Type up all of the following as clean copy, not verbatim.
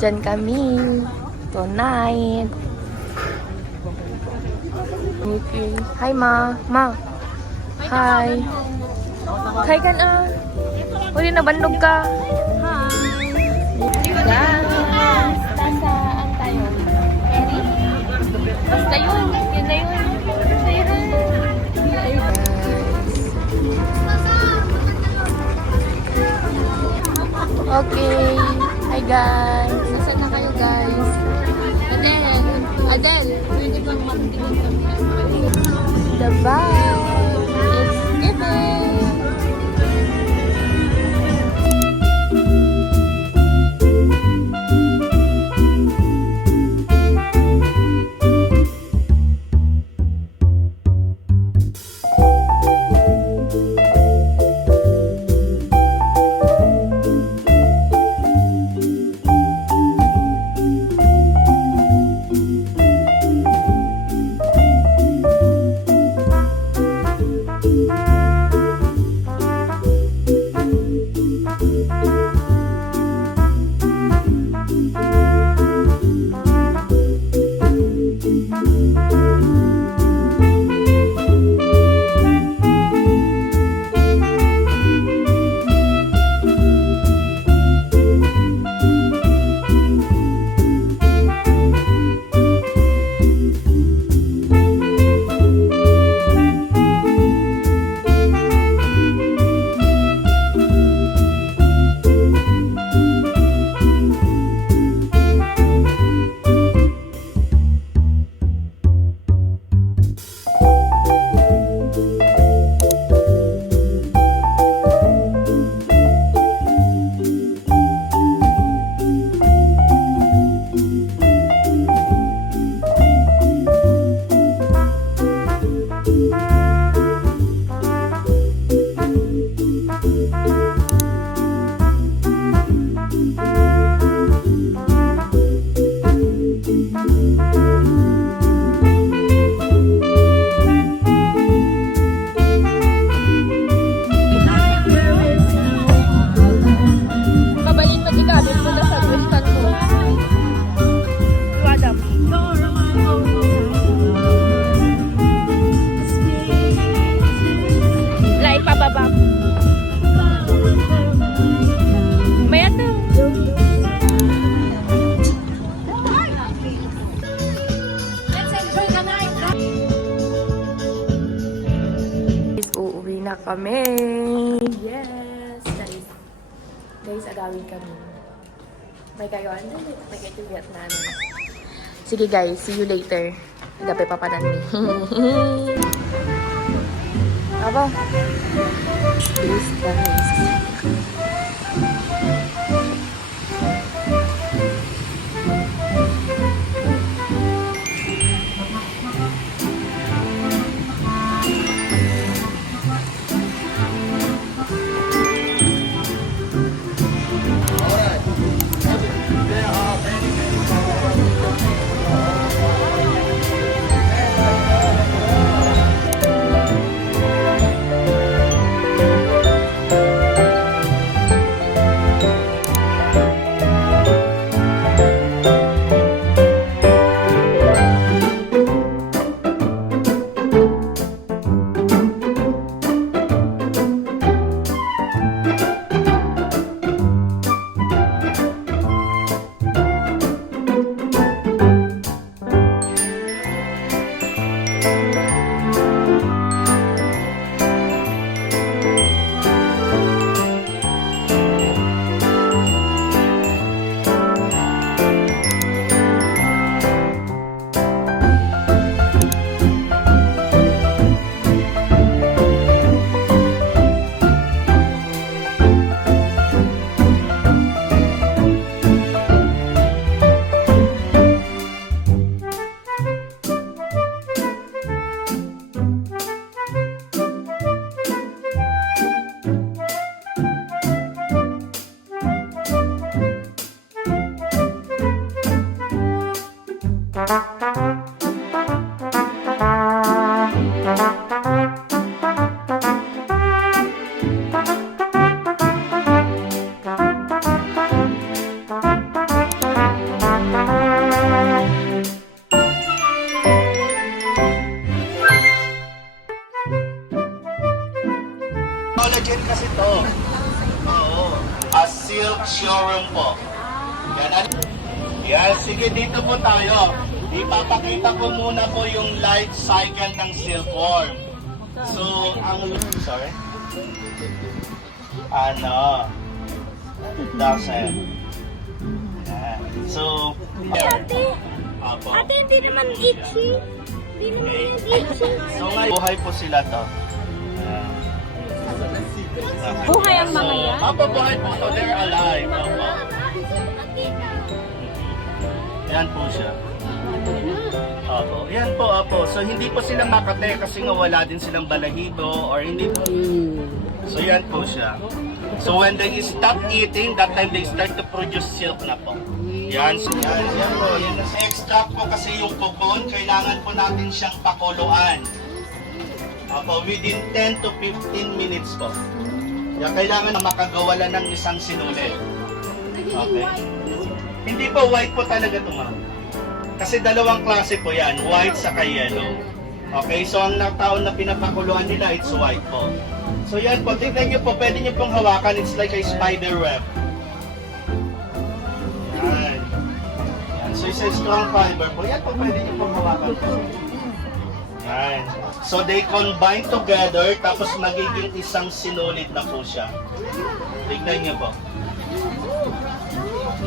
Diyan kami. Tonight. Okay. Hi, Ma. Ma. Hi. Hi ka na. Uli na bandog ka. Guys. Nasaan tayo? Eri? Basta yun. Yun na yun. Basta yun. Hi, guys. Okay. Hi, guys. Nasaan na kayo, guys? Adele. Pwede bang magtingin kami? The vibe. It's giving. Kami. Yes, guys. Guys, agawin kami. May kayo, may kayo to Vietnam. Sige guys, see you later. Gabi pa pa nani. Aba. Please guys. Collagen kasi to. Oo. A silk showroom po. Yan. Yan, sige dito po tayo. Ipapakita ko muna po yung life cycle ng silkworm. So, sorry? Doesn't. Yan. So, Ate, Apo. ate, hindi naman itchy. Hindi naman yung itchy. So, ngayon, buhay po sila to. Yan. Okay. Buhay ang mga yan? Apo, buhay po to. They're alive. Apo. Yan po siya. Opo. Yan po, opo. So, hindi po sila makate kasi nga wala din silang balahibo or hindi po. So, yan po siya. So, when they stop eating, that time they start to produce silk na po. Yan. So, yan po. Yan. Extract po kasi yung cocoon, kailangan po natin siyang pakuluan. Opo, within 10 to 15 minutes po. Yan, kailangan na makagawa ng isang sinulit. Okay. Hindi po white po talaga ito, ma'am. Kasi dalawang klase po yan, white saka yellow. Okay, so ang taon na pinapakuluan nila, it's white po. So yan po, tignan nyo po, pwede nyo pong hawakan, it's like a spider web. Yan. Yan. So it's a strong fiber po. Yan po, pwede nyo pong hawakan po. Yan. So they combine together, tapos magiging isang sinulid na po siya. Tignan nyo po.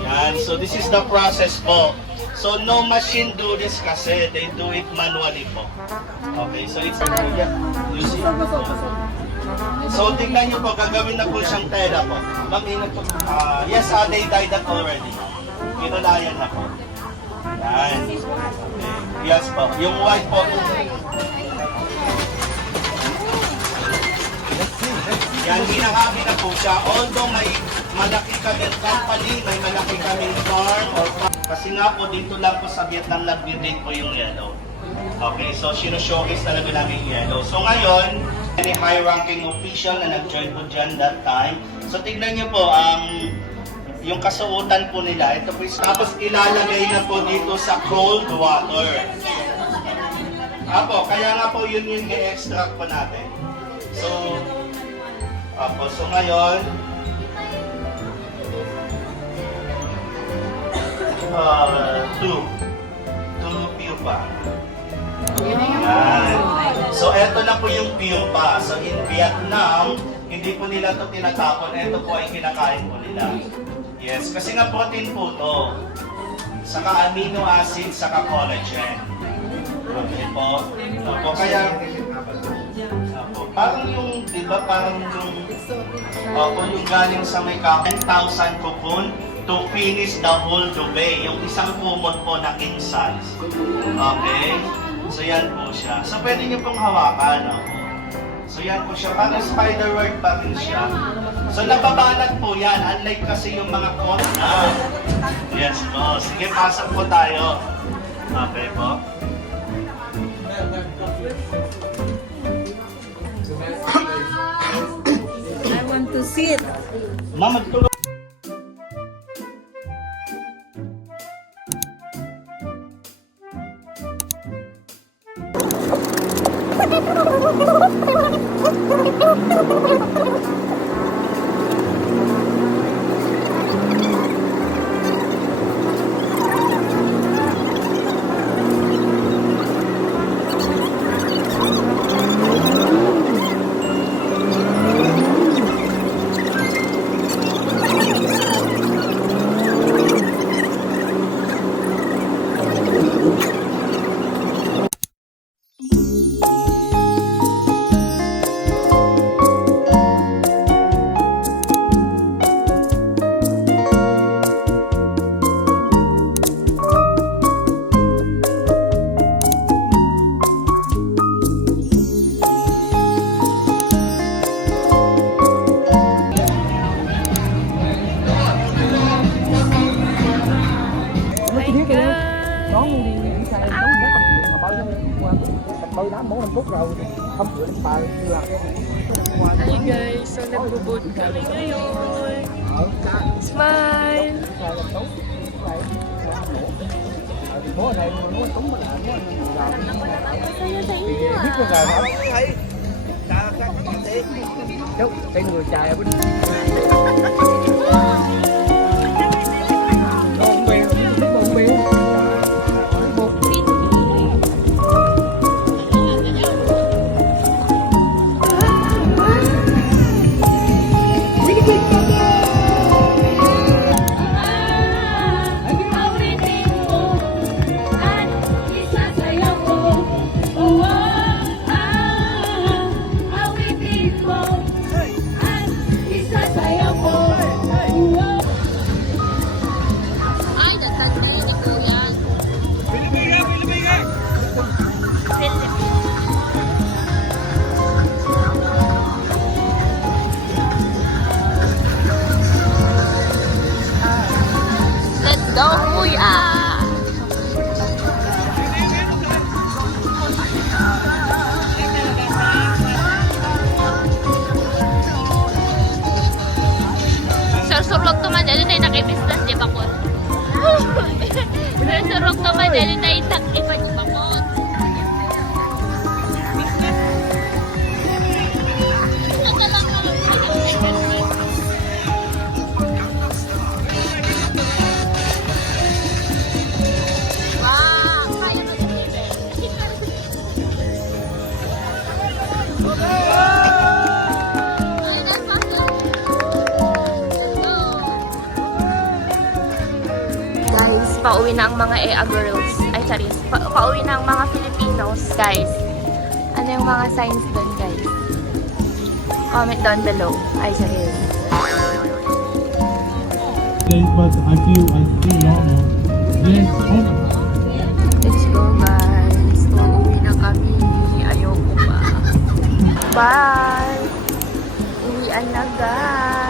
Yan. So this is the process po. So no machine do this kasi they do it manually po. Okay, so it's you see? So tingnan niyo po, gagawin na po siyang tela po. Ma'am, ingat po. Yes, they dyed that already. Kinulayan na po. Yan. Okay. Yes po. Yung white po. Yan, hinahabi na po siya. Although may malaki kaming company, may malaki kaming farm, kasi nga po dito lang po sa Vietnam nag-breed po yung yellow. Okay, so showcase talaga namin yung yellow. So ngayon, any high-ranking official na nag-join po dyan that time. So tignan niyo po, yung kasuotan po nila, ito po, tapos ilalagay na po dito sa cold water. Apo, kaya nga po yun yung i-extract po natin. So, apo, so ngayon, two pupa. Yan. So, eto na po yung pupa. So, in Vietnam, hindi po nila to tinatapon. Ito po ay kinakain po nila. Yes, kasi nga protein po to. Saka amino acid, saka collagen. Okay po. Opo, kaya, opo, parang yung, di ba, parang yung, opo, yung galing sa may 10,000 cocoon, to finish the whole duvet, yung isang kumot po na king size. Okay? So yan po siya. So pwede niyo pong hawakan. No? So yan po siya. Parang spider web pa rin siya. So nababanat po yan. Unlike kasi yung mga coat na. Yes po. Sige, pasok po tayo. Okay po. I want to sit. Ma'am, magtulog. Hi guys, so nagbo-boat kami ngayon. Smile! Parang ako lang ang masaya sa inyo. Đâu, đây người chạy ở bên con bèo, con bèo. Ay, nagkanta na ni Kuya. Let's go, Kuya! Sursurog to man, dali tayo nakibistas, di ba ko? Sursurog to man, dali tayo taklipan, di ba ko? Wow, kaya Guys, pauwi na ang mga EA girls. Ay, sorry. Pauwi na ang mga Filipinos, guys. Ano yung mga signs doon, guys? Comment down below. Ay, sorry. But I feel normal. Yes. Oh. Let's go, guys. Uuwi na kami. Ayoko pa. Bye! Uwian na, guys.